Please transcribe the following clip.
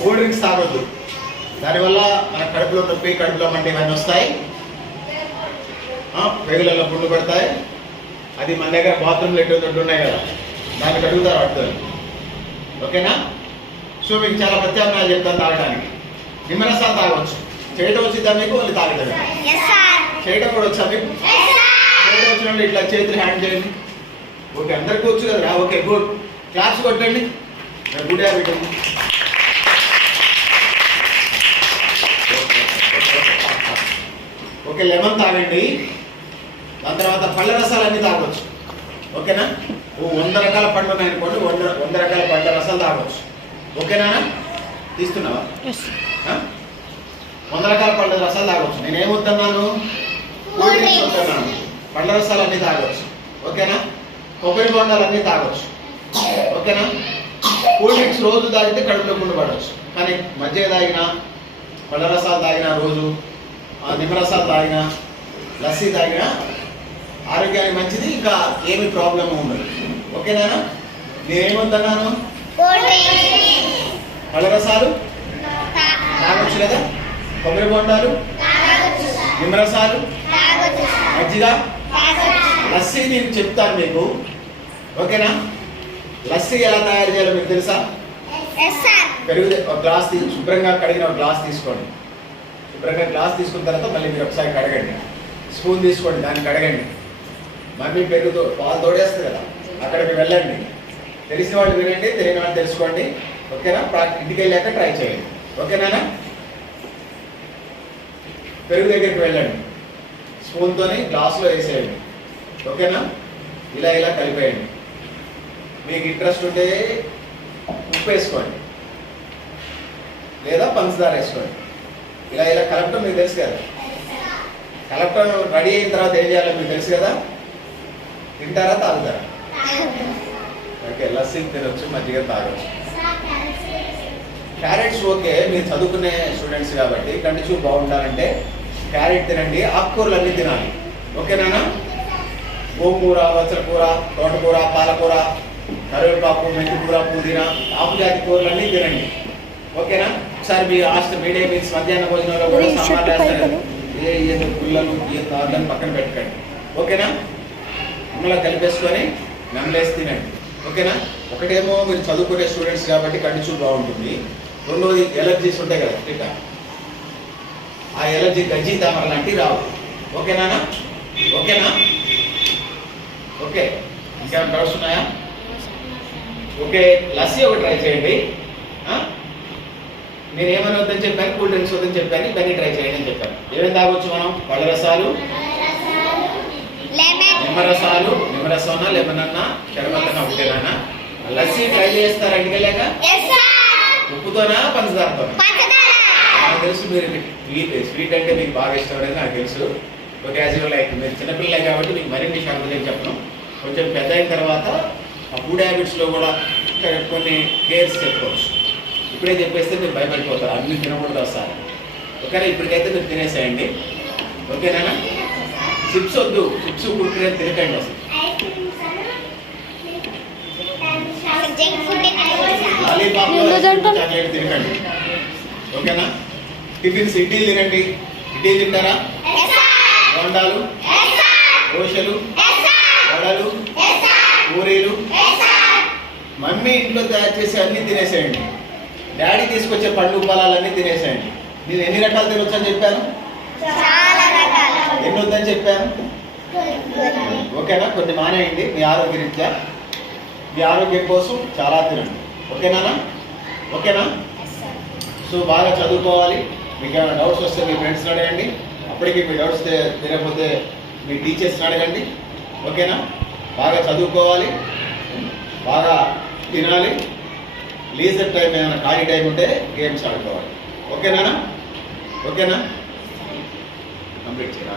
Cool drinks తాగొద్దు. దానివల్ల మన కడుపులో నొప్పి, కడుపులో మంట ఇవన్నీ వస్తాయి, పేగులలో పుండు పడతాయి. అది మన దగ్గర బాత్రూమ్లు ఎటువంటి ఉన్నాయి కదా, దానికి అడుగుతారు అడుగుతారు. ఓకేనా? సో మీకు చాలా ప్రత్యామ్నాయాలు చెప్తాను తాగడానికి. నిమ్మరసాలు తాగవచ్చు. చేయడం వచ్చిందా మీకు? వాళ్ళు తాగడం చేయడం కూడా వచ్చా మీకు? చేయడం వచ్చిన వాళ్ళు ఇట్లా చేతులు హ్యాండ్ చేయండి. ఓకే, అందరికీ వచ్చు కదా. Okay, good. క్లాప్స్ కొట్టండి. గుడ్ హ్యాబిట్ ఉంది. ఓకే, లెమన్ తాగండి. దాని తర్వాత పళ్ళ రసాలన్నీ తాగొచ్చు. ఓకేనా? 100 రకాల పండ్లు ఉన్నాయనుకోండి, 100 రకాల పండ్ల రసాలు తాగొచ్చు. ఓకేనా? తీస్తున్నావా? 100 రకాల పండ్ల రసాలు తాగొచ్చు. నేనేమొద్దన్నాను? కూల్ డ్రింక్స్ వద్దన్నాను. పండ్ల రసాలు అన్నీ తాగొచ్చు. ఓకేనా? కొబ్బరి బొండాలు అన్నీ తాగొచ్చు. ఓకేనా? కూల్ డ్రింక్స్ రోజు తాగితే కడుపులో పుండు పడవచ్చు. కానీ మజ్జిగ తాగినా, పళ్ళ రసాలు తాగినా, రోజు నిమ్మరసాలు తాగినా, లస్సీ తాగినా ఆరోగ్యానికి మంచిది. ఇంకా ఏమి ప్రాబ్లం ఉండదు. ఓకేనా? నేనేమొద్దన్నాను? పళ్ళ రసాలు తాగొచ్చు కదా, కొబ్బరి బొండాలు, నిమ్మరసాలు, మజ్జిగ, లస్సీ నేను చెప్తాను మీకు. ఓకేనా? లస్సీ ఎలా తయారు చేయాలో మీకు తెలుసా? పెరుగు ఒక గ్లాస్ శుభ్రంగా కడిగిన ఒక గ్లాస్ తీసుకోండి. శుభ్రంగా గ్లాస్ తీసుకున్న తర్వాత మళ్ళీ మీరు ఒకసారి కడగండి. స్పూన్ తీసుకోండి, దాన్ని కడగండి. మమ్మీ పెరుగుతో పాలు తోడేస్తుంది కదా, అక్కడికి వెళ్ళండి. తెలిసిన వాళ్ళు వినండి, తెలియని వాళ్ళు తెలుసుకోండి. ఓకేనా? ఇంటికి వెళ్ళాక ట్రై చేయండి. ఓకేనా? పెరుగు దగ్గరికి వెళ్ళండి, స్పూన్తోని గ్లాసులో వేసేయండి. ఓకేనా? ఇలా ఇలా కలిపేయండి. మీకు ఇంట్రెస్ట్ ఉంటే ఉప్పు వేసుకోండి, లేదా పంచదార వేసుకోండి. ఇలా ఇలా కలపటం మీకు తెలుసు కదా. కలపటం రెడీ అయిన తర్వాత ఏం చేయాలో మీకు తెలుసు కదా. తింటారా, తాగుతారా? ఓకే, లస్సీ తినొచ్చు, మజ్జిగ తాగొచ్చు. క్యారెట్స్ ఓకే, మీరు చదువుకునే స్టూడెంట్స్ కాబట్టి కంటి చూపు బాగుండాలంటే క్యారెట్ తినండి. ఆకుకూరలు అన్నీ తినాలి. ఓకేనా? గోంగూర, వచలకూర, తోటకూర, పాలకూర, కరివేపాకు, మెంతికూర, పుదీనా, ఆకుజాతి కూరలన్నీ తినండి. ఓకేనా? ఒకసారి మీ మిడ్ డే మీల్స్ మధ్యాహ్న భోజనంలో కూడా సాంబార్ వేస్తారు. ఏదో పుల్లలు దాన్ని పక్కన పెట్టకండి. ఓకేనా? అమ్మలా కలిపేసుకొని నమ్మలేసి తినండి. ఓకేనా? ఒకటేమో మీరు చదువుకునే స్టూడెంట్స్ కాబట్టి కంటి చూపు బాగుంటుంది. రెండోది ఎలర్జీస్ ఉంటాయి కదా, ఇట్లా ఆ ఎలర్జీ గజ్జి తామర లాంటివి రావు. ఓకేనా? ఓకేనా? ఓకే, ఇంకేమైనా డౌట్స్ ఉన్నాయా? ఓకే, లస్సీ ఒకటి ట్రై చేయండి. నేను ఏమైనా వద్దని చెప్పాను, కూల్ డ్రింక్స్ వద్దని చెప్పాను, దాన్ని ట్రై చేయండి అని చెప్పాను. ఏమేమి తాగొచ్చు మనం? పళ్ళ రసాలు, నిమ్మరసాలు, నిమ్మరసమన్నా లెమన్ అన్నా శరబత్తన్నా ఒకటేనా? లస్సీ ట్రై చేస్తారా ఇంటికి వెళ్ళాక? ఉప్పుతోనా, పంచదారతోనా? నాకు తెలుసు మీరు స్వీట్ అంటే మీకు బాగా ఇష్టం అనేది నాకు తెలుసు. Okay, as you like. మీరు చిన్నపిల్లలే కాబట్టి మీకు మరిన్ని విషయాలు నేను చెప్పను. కొంచెం పెద్ద అయిన తర్వాత ఆ ఫుడ్ హ్యాబిట్స్లో కూడా కొన్ని కేర్స్ చెప్పుకోవచ్చు. ఇప్పుడే చెప్పేస్తే మీరు భయపడిపోతారు, అన్ని తినకూడదు వస్తారు. ఓకేనా? ఇప్పటికైతే మీరు తినేసేయండి. ఓకేనా? చిప్స్ వద్దు, చిప్స్ కుర్కురే తినకండి అసలు. లాలీపాప్, చాక్లెట్ తినకండి. ఓకేనా? టిఫిన్స్ ఇడ్లీలు తినండి. ఇడ్లీ తింటారా? బోండాలు, దోశలు, వడలు, పూరీలు మమ్మీ ఇంట్లో తయారు చేసి అన్నీ తినేసేయండి. డాడీ తీసుకొచ్చే పండ్లు ఫలాలన్నీ తినేసేయండి. నేను ఎన్ని రకాలు తినొచ్చు అని చెప్పాను? ఎన్ని వద్దని చెప్పాను? ఓకేనా? కొన్ని మానేయండి మీ ఆరోగ్యరీత్యా. మీ ఆరోగ్యం కోసం చాలా తినండి. ఓకేనా? ఓకేనా? సో బాగా చదువుకోవాలి. మీకు ఏమైనా డౌట్స్ వస్తే మీ ఫ్రెండ్స్ని అడగండి. అప్పటికి మీ డౌట్స్ తెలియకపోతే మీ టీచర్స్ని అడగండి. ఓకేనా? బాగా చదువుకోవాలి, బాగా తినాలి. లీజర్ టైం ఏమైనా ఖాళీ టైం ఉంటే గేమ్స్ ఆడుకోవాలి. ఓకేనా? ఓకేనా? కంప్లీట్ చేయాలి.